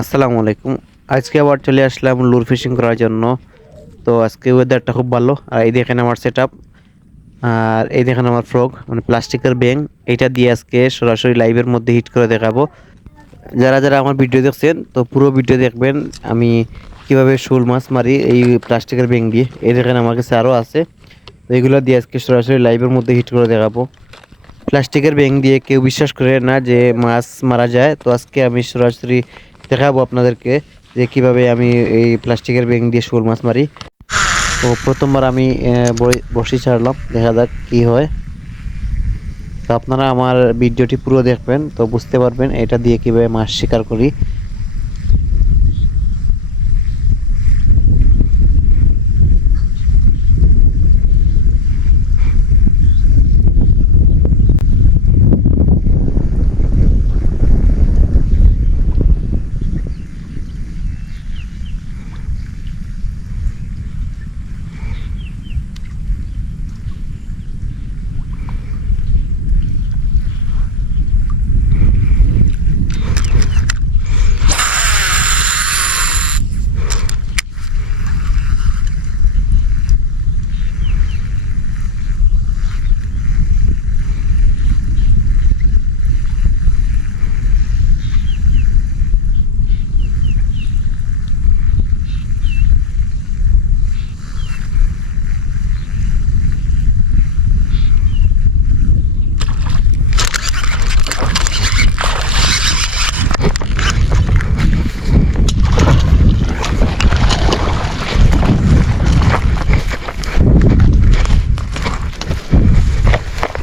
আসসালামু আলাইকুম। আজকে আবার চলে আসলাম লুর ফিশিং করার জন্য। তো আজকে ওয়েদারটা খুব ভালো। আর এই দেখেন আমার সেট আর এই দেখেন আমার ফ্রক মানে প্লাস্টিকের ব্যাং এটা দিয়ে আজকে সরাসরি লাইভের মধ্যে হিট করে দেখাবো। যারা যারা আমার ভিডিও দেখছেন, তো পুরো ভিডিও দেখবেন আমি কীভাবে শোল মাছ মারি এই প্লাস্টিকের ব্যাং দিয়ে। এই দেখেন আমার কাছে আরও আছে। এইগুলো দিয়ে আজকে সরাসরি লাইভের মধ্যে হিট করে দেখাবো। প্লাস্টিকের ব্যাং দিয়ে কেউ বিশ্বাস করে না যে মাছ মারা যায়। তো আজকে আমি সরাসরি দেখাবো আপনাদেরকে যে কীভাবে আমি এই প্লাস্টিকের ব্যাং দিয়ে শোল মাছ মারি। তো প্রথমবার আমি বসি ছাড়লাম, দেখা যাক কি হয়। তো আপনারা আমার ভিডিওটি পুরো দেখবেন, তো বুঝতে পারবেন এটা দিয়ে কীভাবে মাছ শিকার করি।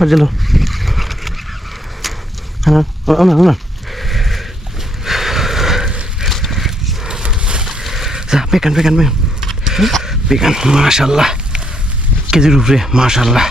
Pajalo. Ano? Ano? Ano? যা পেকান পেকান পেকান পেকান মাশাল্লাহ কেজির উপরে মাশাল্লাহ